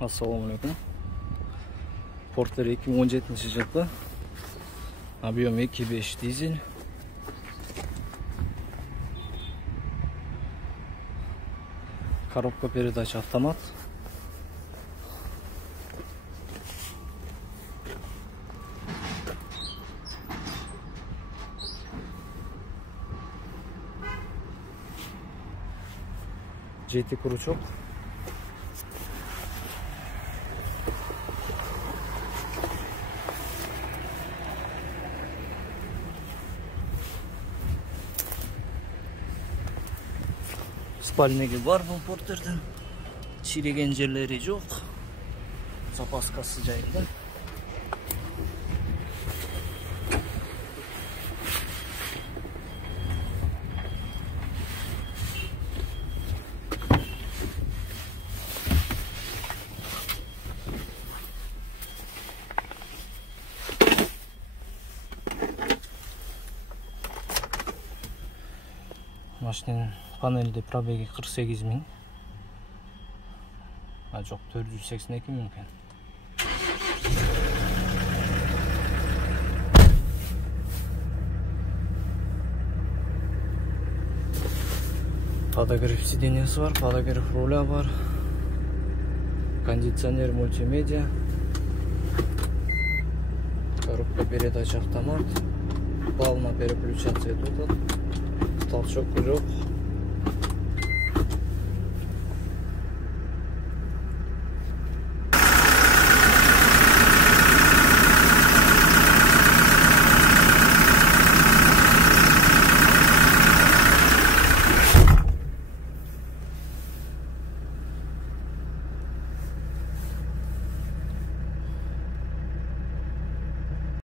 Assalomu alaykum. Porter 2017-yili. Объем 2.5 dizel. Коробка передач автомат. GT крючок. Spalnegi var bu porterda. Çiregen yerleri yok. Zapaskası joyida. Машинanın panelde пробеги 48.000. Жоқ, 482 mümkün. Подогрев сиденьясы var, подогрев руля var. Кондиционер мультимедиа. Коробка передач автомат. Плавно переключаться тут. Толчок жоқ.